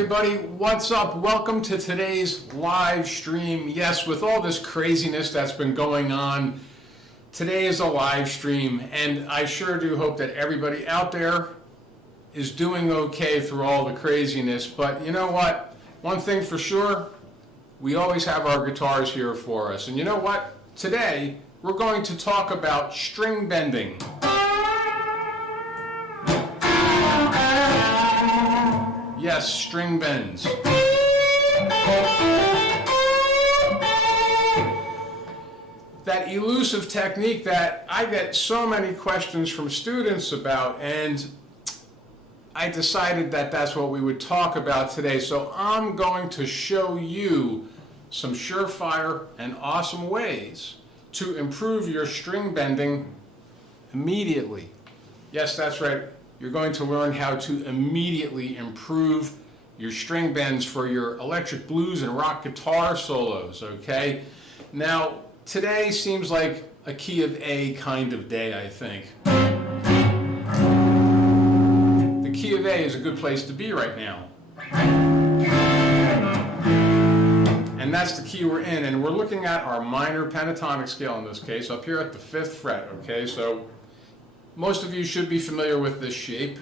everybody, what's up? Welcome to today's live stream. Yes, with all this craziness that's been going on, today is a live stream, and I sure do hope that everybody out there is doing okay through all the craziness. But you know what? One thing for sure, we always have our guitars here for us. And you know what? Today, we're going to talk about string bending. Yes, string bends. That elusive technique that I get so many questions from students about, and I decided that that's what we would talk about today. So I'm going to show you some surefire and awesome ways to improve your string bending immediately. Yes, that's right. You're going to learn how to immediately improve your string bends for your electric blues and rock guitar solos, okay? Now, today seems like a key of A kind of day, I think. The key of A is a good place to be right now. And that's the key we're in, and we're looking at our minor pentatonic scale in this case, up here at the 5th fret, okay? So most of you should be familiar with this shape.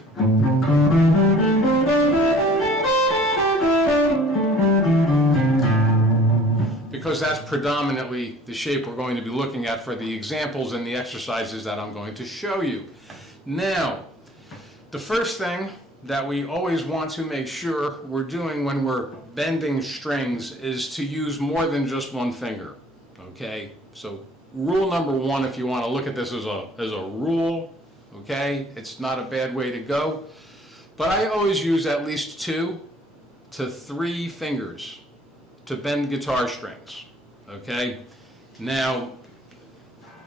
Because that's predominantly the shape we're going to be looking at for the examples and the exercises that I'm going to show you. Now, the first thing that we always want to make sure we're doing when we're bending strings is to use more than just one finger, okay? So rule number one, if you want to look at this as a rule, okay, it's not a bad way to go, but I always use at least 2 to 3 fingers to bend guitar strings, okay? Now,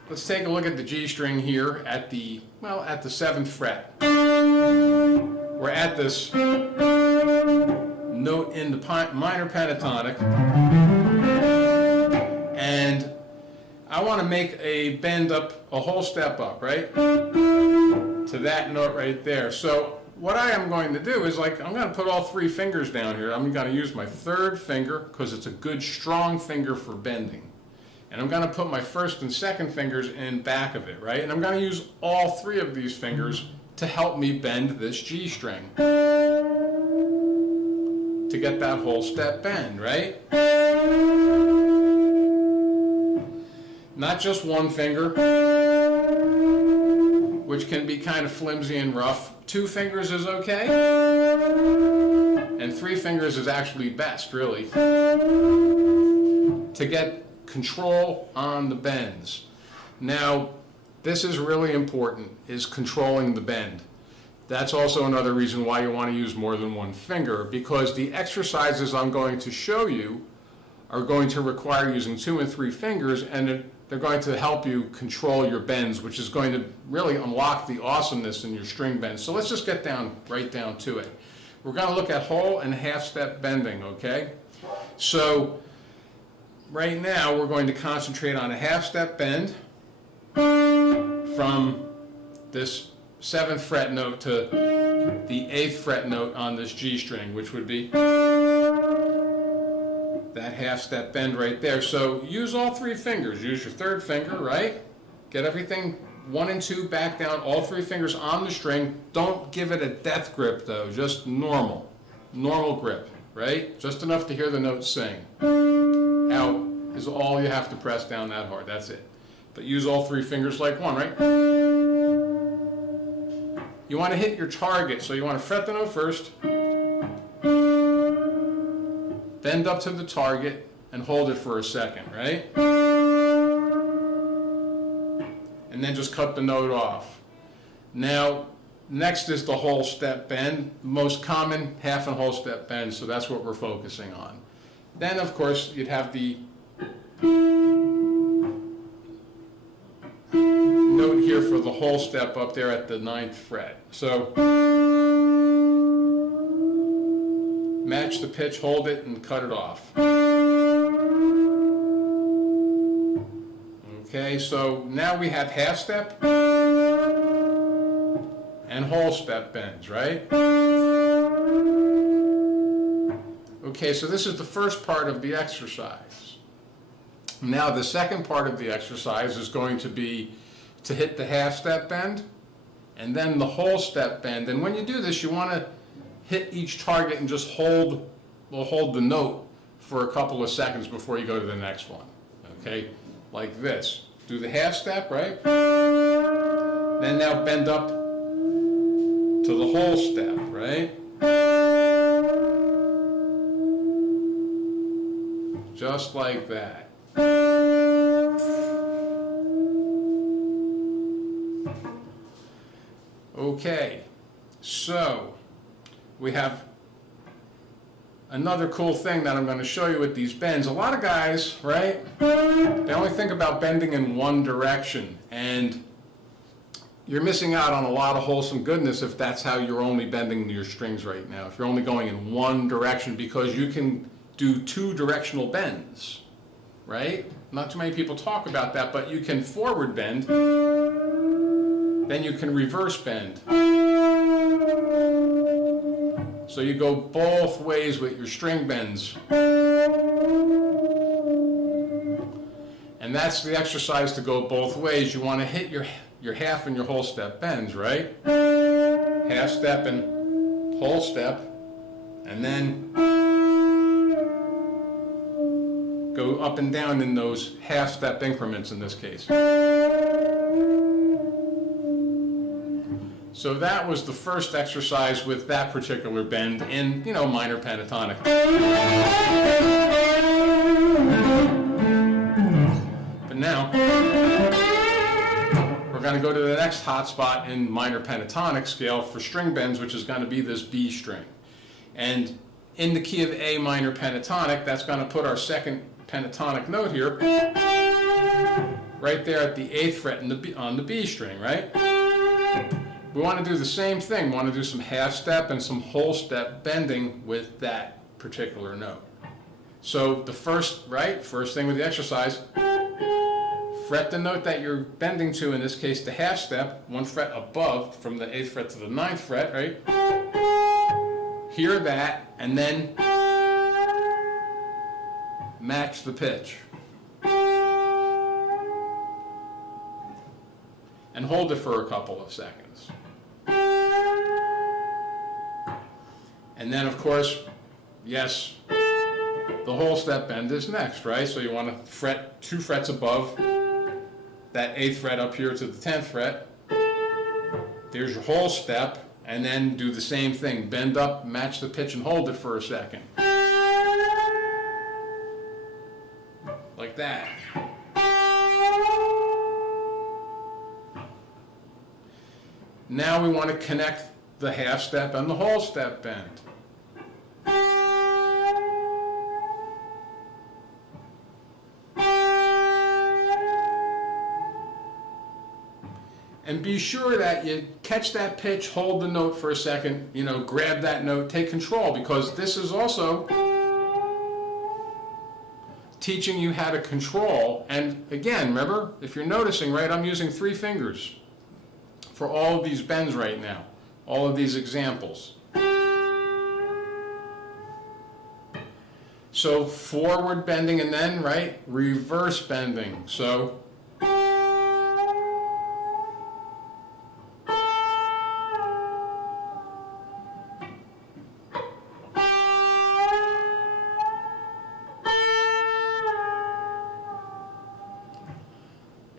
let's take a look at the G string here at the 7th fret. We're at this note in the minor pentatonic, and I want to make a bend up, a whole step up, right? To that note right there. So what I am going to do is, I'm going to put all 3 fingers down here. I'm going to use my 3rd finger because it's a good strong finger for bending. And I'm going to put my 1st and 2nd fingers in back of it, right? And I'm going to use all 3 of these fingers to help me bend this G string. To get that whole step bend, right? Not just one finger, which can be kind of flimsy and rough. 2 fingers is okay, and 3 fingers is actually best, really, to get control on the bends. Now, this is really important, is controlling the bend. That's also another reason why you want to use more than one finger, because the exercises I'm going to show you are going to require using 2 and 3 fingers, and they're going to help you control your bends, which is going to really unlock the awesomeness in your string bends. So let's just get right down to it. We're going to look at whole and half step bending, okay? So right now we're going to concentrate on a half step bend from this 7th fret note to the 8th fret note on this G string, which would be that half step bend right there. So use all 3 fingers. Use your 3rd finger, right? Get everything 1 and 2 back down, all 3 fingers on the string. Don't give it a death grip though, just normal grip, right? Just enough to hear the notes sing. Out is all you have to press down that hard, that's it. But use all 3 fingers like one, right? You want to hit your target, so you want to fret the note first, bend up to the target, and hold it for a second, right? And then just cut the note off. Now, next is the whole step bend, the most common half and whole step bend, so that's what we're focusing on. Then, of course, you'd have the note here for the whole step up there at the 9th fret. So match the pitch, hold it, and cut it off. Okay, so now we have half step and whole step bends, right? Okay, so this is the first part of the exercise. Now the second part of the exercise is going to be to hit the half step bend and then the whole step bend. And when you do this, you want to hit each target and just hold the note for a couple of seconds before you go to the next one. Okay, like this. Do the half step, right? Then now bend up to the whole step, right? Just like that. Okay, so we have another cool thing that I'm going to show you with these bends. A lot of guys, right, they only think about bending in one direction, and you're missing out on a lot of wholesome goodness if that's how you're only bending your strings right now. If you're only going in one direction, because you can do two directional bends, right? Not too many people talk about that, but you can forward bend, then you can reverse bend. So you go both ways with your string bends. And that's the exercise to go both ways. You want to hit your half and your whole step bends, right? Half step and whole step, and then go up and down in those half step increments in this case. So that was the first exercise with that particular bend in, minor pentatonic. But now, we're going to go to the next hot spot in minor pentatonic scale for string bends, which is going to be this B string. And in the key of A minor pentatonic, that's going to put our second pentatonic note here, right there at the 8th fret on the B string, right? We want to do the same thing. We want to do some half step and some whole step bending with that particular note. So the first thing with the exercise, fret the note that you're bending to, in this case the half step, 1 fret above from the 8th fret to the 9th fret, right? Hear that, and then match the pitch. And hold it for a couple of seconds. And then, of course, yes, the whole step bend is next, right? So you want to fret 2 frets above that 8th fret up here to the 10th fret. There's your whole step, and then do the same thing. Bend up, match the pitch, and hold it for a second. Like that. Now we want to connect the half step and the whole step bend. And be sure that you catch that pitch, hold the note for a second, grab that note, take control, because this is also teaching you how to control. And again, remember, if you're noticing, right, I'm using 3 fingers for all of these bends right now, all of these examples. So forward bending and then, right, reverse bending. So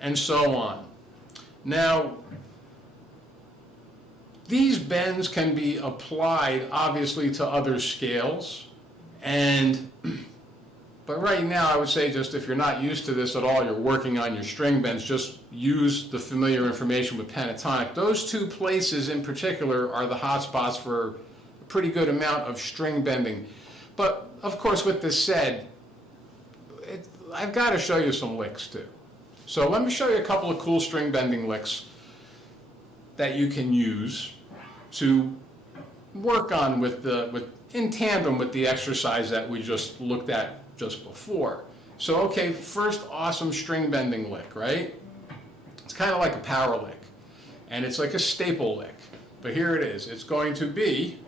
and so on. Now, these bends can be applied obviously to other scales, but right now I would say, just if you're not used to this at all, you're working on your string bends, just use the familiar information with pentatonic. Those 2 places in particular are the hot spots for a pretty good amount of string bending. But of course, with this said, I've got to show you some licks too. So let me show you a couple of cool string bending licks that you can use to work on in tandem with the exercise that we just looked at just before. So okay, first awesome string bending lick, right? It's kind of like a power lick, and it's like a staple lick. But here it is. It's going to be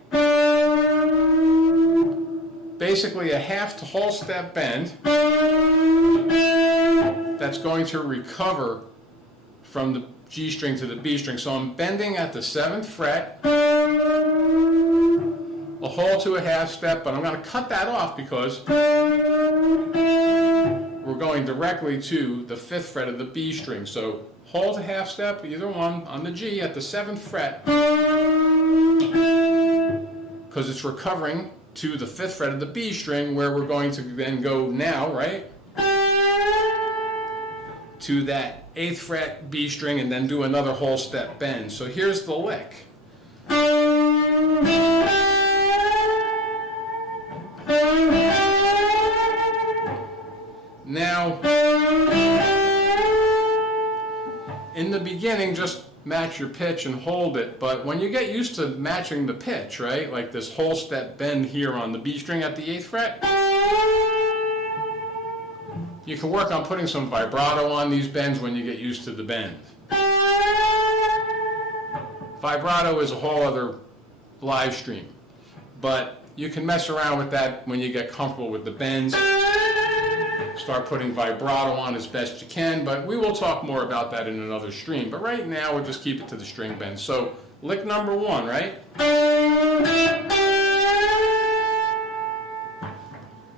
basically a half to whole step bend that's going to recover from the G string to the B string. So I'm bending at the 7th fret, a whole to a half step, but I'm going to cut that off because we're going directly to the 5th fret of the B string. So whole to half step, either one, on the G at the 7th fret, because it's recovering to the 5th fret of the B string, where we're going to then go now, right, to that 8th fret B string and then do another whole step bend. So here's the lick. Now, in the beginning, just match your pitch and hold it, but when you get used to matching the pitch, right, like this whole step bend here on the B string at the 8th fret, you can work on putting some vibrato on these bends when you get used to the bend. Vibrato is a whole other live stream, but you can mess around with that when you get comfortable with the bends. Start putting vibrato on as best you can, but we will talk more about that in another stream. But right now, we'll just keep it to the string bend. So lick number 1, right?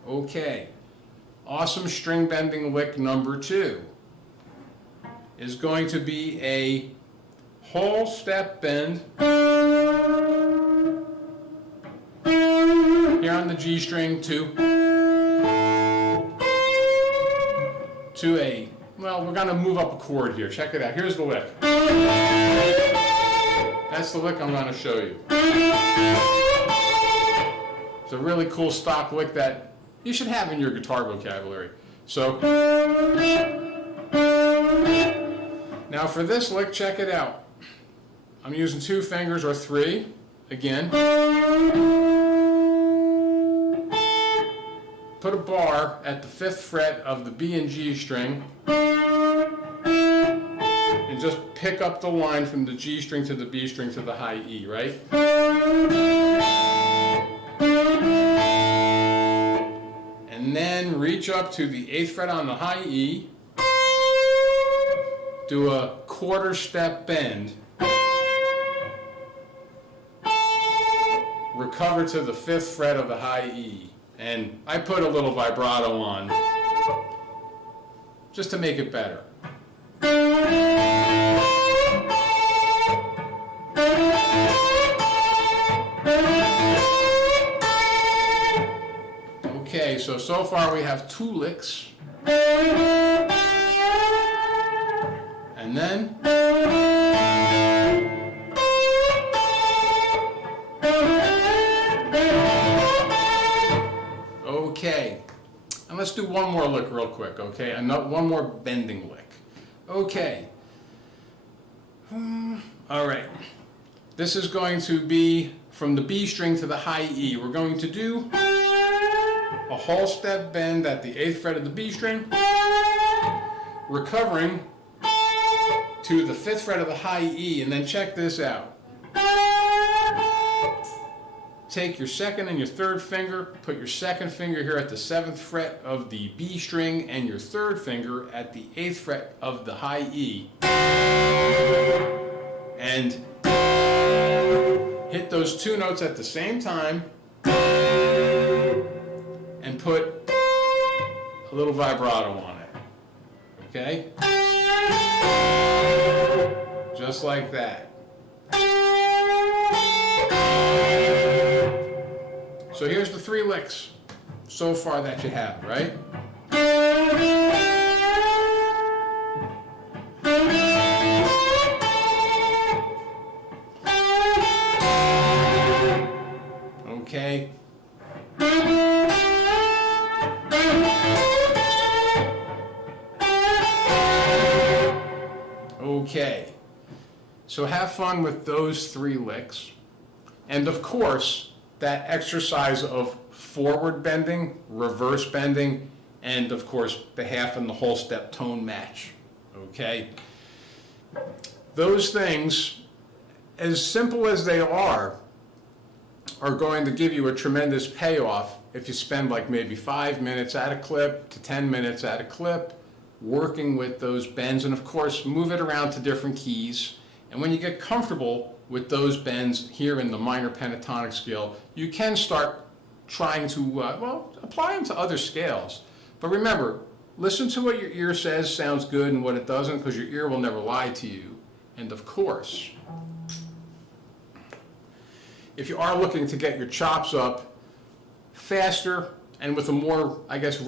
Okay. Awesome string bending lick number 2 is going to be a whole step bend here on the G string to a, well, we're going to move up a chord here. Check it out. Here's the lick. That's the lick I'm going to show you. It's a really cool stock lick that you should have in your guitar vocabulary. So, now for this lick, check it out. I'm using 2 fingers or 3, again. Put a bar at the 5th fret of the B and G string and just pick up the line from the G string to the B string to the high E, right? And then reach up to the 8th fret on the high E, do a quarter step bend, recover to the 5th fret of the high E. And I put a little vibrato on just to make it better. Okay, so far we have 2 licks. And then okay, and let's do one more lick real quick, okay? One more bending lick. Okay. All right. This is going to be from the B string to the high E. We're going to do a whole step bend at the 8th fret of the B string, recovering to the 5th fret of the high E, and then check this out. Take your 2nd and your 3rd finger, put your 2nd finger here at the 7th fret of the B string and your 3rd finger at the 8th fret of the high E. And hit those 2 notes at the same time and put a little vibrato on it. Okay? Just like that. So here's the 3 licks so far that you have, right? Okay. Okay. So have fun with those 3 licks. And of course, that exercise of forward bending, reverse bending, and of course the half and the whole step tone match. Okay? Those things, as simple as they are going to give you a tremendous payoff if you spend like maybe 5 minutes at a clip to 10 minutes at a clip, working with those bends, and of course move it around to different keys. And when you get comfortable with those bends here in the minor pentatonic scale, you can start trying to, apply them to other scales. But remember, listen to what your ear says sounds good and what it doesn't, because your ear will never lie to you. And of course, if you are looking to get your chops up faster and with a more, I guess,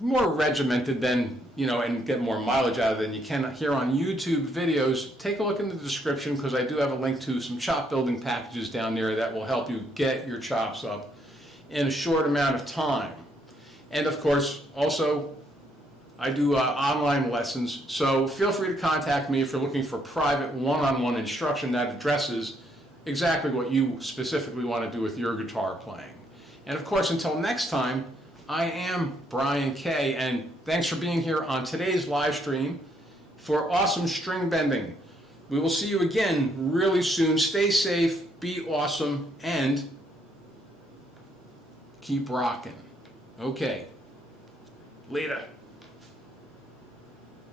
more regimented than, and get more mileage out of it than you can here on YouTube videos, take a look in the description, because I do have a link to some chop building packages down there that will help you get your chops up in a short amount of time. And of course, also, I do online lessons, so feel free to contact me if you're looking for private one-on-one instruction that addresses exactly what you specifically want to do with your guitar playing. And of course, until next time, I am Brian Kay, and thanks for being here on today's live stream for Awesome String Bending. We will see you again really soon. Stay safe, be awesome, and keep rocking. Okay, later.